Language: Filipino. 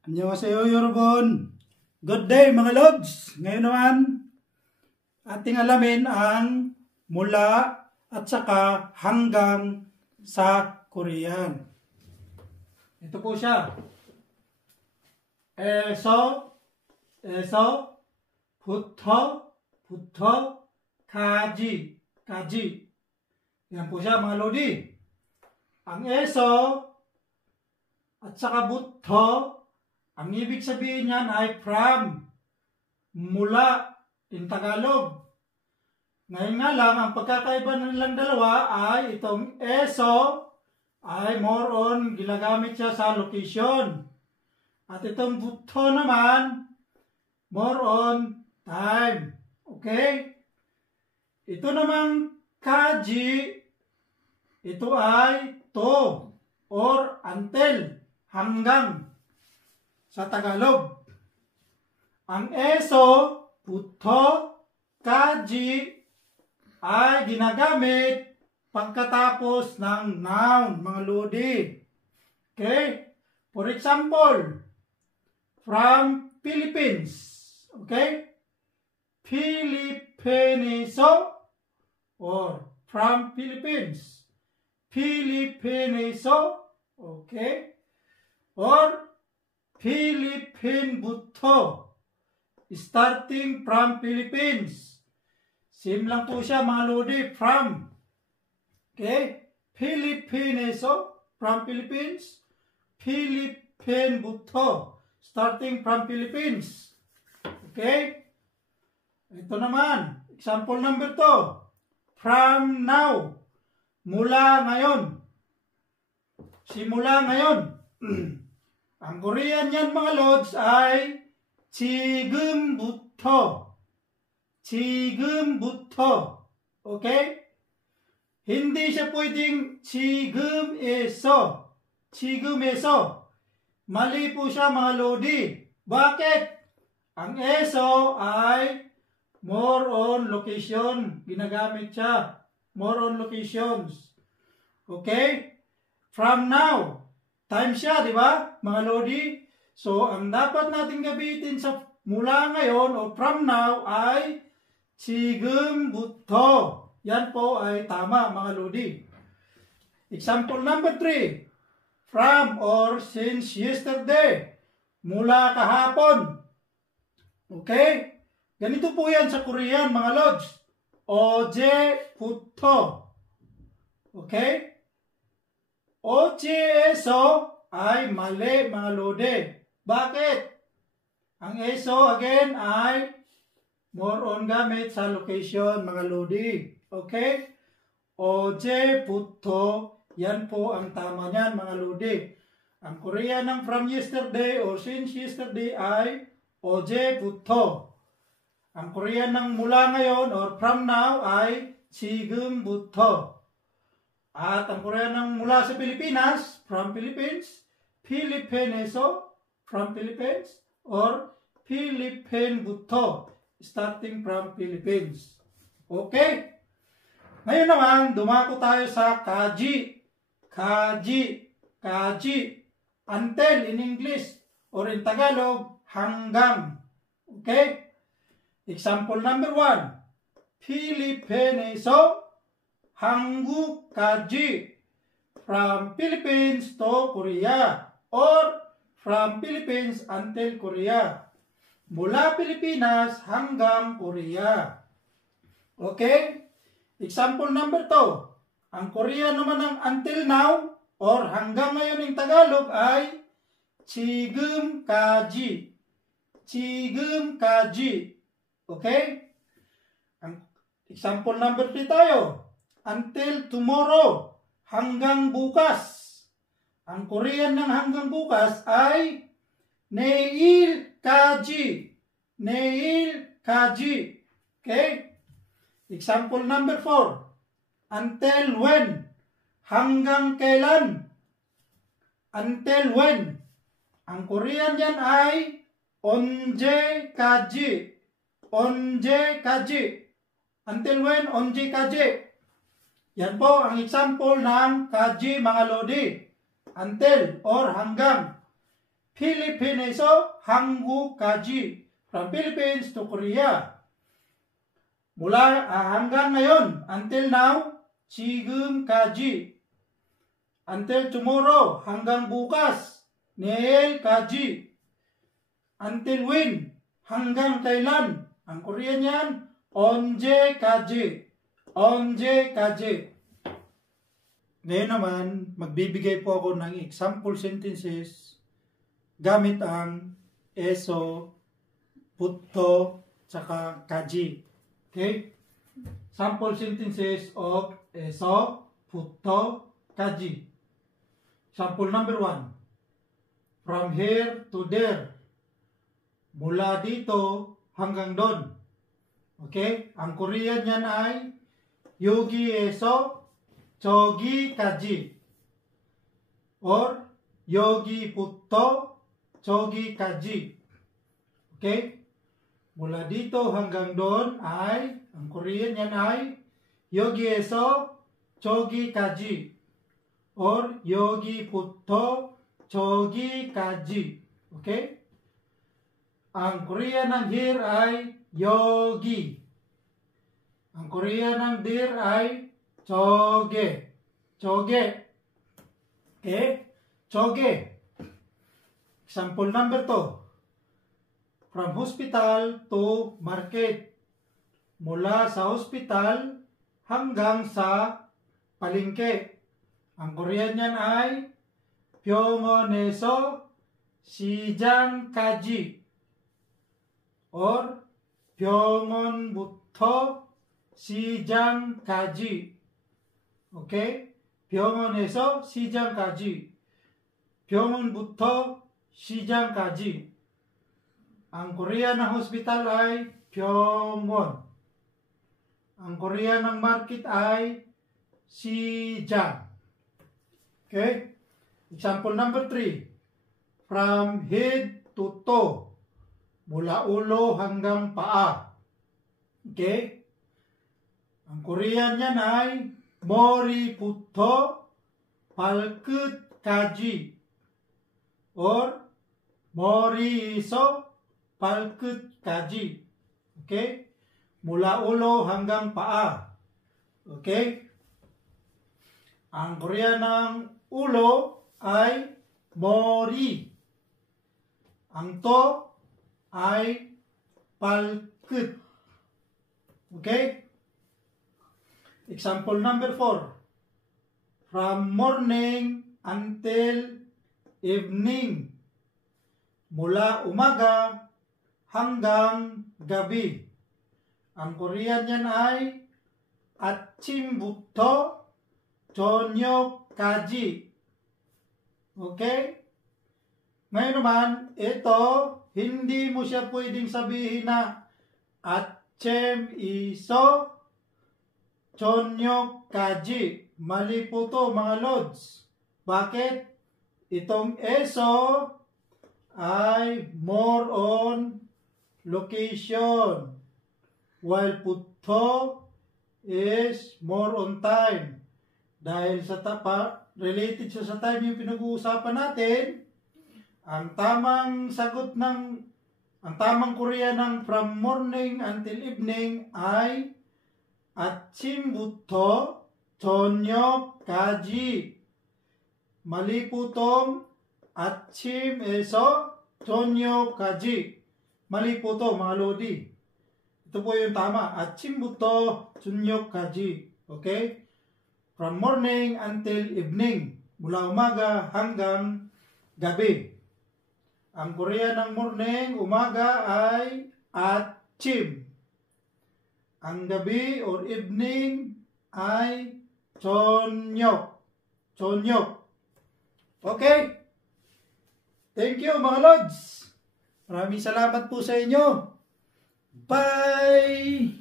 Annyeonghaseyo 여러분. Good day mga lods. Ngayon naman, ating alamin ang mula at saka hanggang sa Korean. Ito po siya. 에서, 부터, 가지. Yan po siya mga lodi. Ang eso at saka buto, ang ibig sabihin niyan ay from, mula, in Tagalog. Ngayon nga lang, ang pagkakaiba nilang dalawa ay itong eso ay more on ginagamit siya sa location. At itong buto naman, more on time. Okay? Ito namang kaji, ito ay to or until, hanggang sa Tagalog. Ang eso, buto, kaji ay ginagamit pagkatapos ng noun, mga lodi. Okay? For example, from Philippines. Okay? Filipineso or from Philippines. Filipineso. Okay? Or Philippine-buto. Starting from Philippines. Same lang po siya mga lodi. From. Okay? Filipineso. From Philippines. Philippine-buto. Starting from Philippines. Okay? Ito naman. Example number 2. From now. Mula ngayon. Simula ngayon. Ang Korean yan mga lods ay 지금부터. Okay? Hindi siya pwedeng 지금에서. Mali po siya mga lodi. Bakit? Ang eso ay more on location. Ginagamit siya. More on locations. Okay? From now. Time siya, di ba? Mga lodi. So, ang dapat natin gamitin sa mula ngayon o from now ay 지금부터. Yan po ay tama, mga lodi. Example number 3. From or since yesterday. Mula kahapon. Okay? Ganito po yan sa Korean, mga lods. 어제부터. Okay? 어제에서 ay mali mga lodi. Bakit? Ang eso again ay more on gamit sa location mga lodi. Okay? 어제부터 yan po ang tama niyan mga lodi. Ang Korean ng from yesterday or since yesterday ay 어제부터. Ang Korean ng mula ngayon or from now ay 지금부터. At ang Korean ng mula sa Pilipinas, from Philippines, Philippines-eso, from Philippines, or Philippine-buto, starting from Philippines. Okay? Ngayon naman, dumako tayo sa kaji. Until in English, or in Tagalog, hanggang. Okay? Example number 1. Philippines-eso, 한국까지. From Philippines to Korea. Or from Philippines until Korea. Mula Pilipinas hanggang Korea. Okay? Example number 2. Ang Korea naman ng until now or hanggang ngayon ng Tagalog ay 지금까지. Okay? Ang example number 3 tayo. Until tomorrow, hanggang bukas. Ang Korean ng hanggang bukas ay 내일까지. Okay? Example number 4. Until when? Hanggang kailan? Until when? Ang Korean yan ay 언제까지. Until when? 언제까지. Yan po ang example ng kaji mga lodi. Until or hanggang. 필리핀에서 한국까지. From Philippines to Korea. Mula hanggang ngayon, until now, 지금까지. Until tomorrow, hanggang bukas, 내일까지. Until when, hanggang kailan. Ang Korean yan, 언제까지. 언제까지. Ngayon naman, magbibigay po ako ng example sentences gamit ang eso, putto, tsaka kaji. Okay? Sample sentences of eso, putto, kaji. Sample number 1. From here to there. Mula dito hanggang doon. Okay? Ang Korean niyan ay 여기에서 저기까지. Or 여기부터 저기까지. Okay? Mula dito hanggang doon ay, ang Korean yan ay 여기에서 저기까지. Or 여기부터 저기까지. Okay? Ang Korean ng here ay 여기. Ang Korean ng there ay 저게. 저게. Okay? 저게. Example number 2. From hospital to market. Mula sa hospital hanggang sa palengke. Ang Korean niyan ay 병원에서 시장까지. Or 병원부터 시장까지. Okay? 병원에서 시장까지. 병원부터 시장까지. Ang Korean ng hospital ay 병원. Ang Korean ng market ay 시장. Okay? Example number 3. From head to toe. Mula ulo hanggang paa. Okay? Ang Korean niyan ay 머리부터 발끝까지. Or 머리에서 발끝까지. Okay? Mula ulo hanggang paa. Okay? Ang Korean ng ulo ay 머리. Ang to ay palkut. Okay? Example number 4. From morning until evening. Mula umaga hanggang gabi. Ang Korean yan ay 아침부터 저녁까지. Okay? Ngayon naman, ito, hindi mo siya pwedeng sabihin na 아침에서 저녁까지. Mali po to mga lods. Bakit? Itong eso ay more on location. While puto is more on time. Dahil sa related siya sa time yung pinag-uusapan natin, ang tamang sagot ng, ang tamang Korea ng from morning until evening ay 아침부터 저녁까지. Mali po tong 아침에서 저녁까지. Mali po to mga lodi. Ito po yung tama. 아침부터 저녁까지. Okay? From morning until evening. Mula umaga hanggang gabi. Ang Korea ng morning, umaga ay 아침. Ang gabi or evening ay 저녁. 저녁. Okay? Thank you mga lods. Maraming salamat po sa inyo. Bye!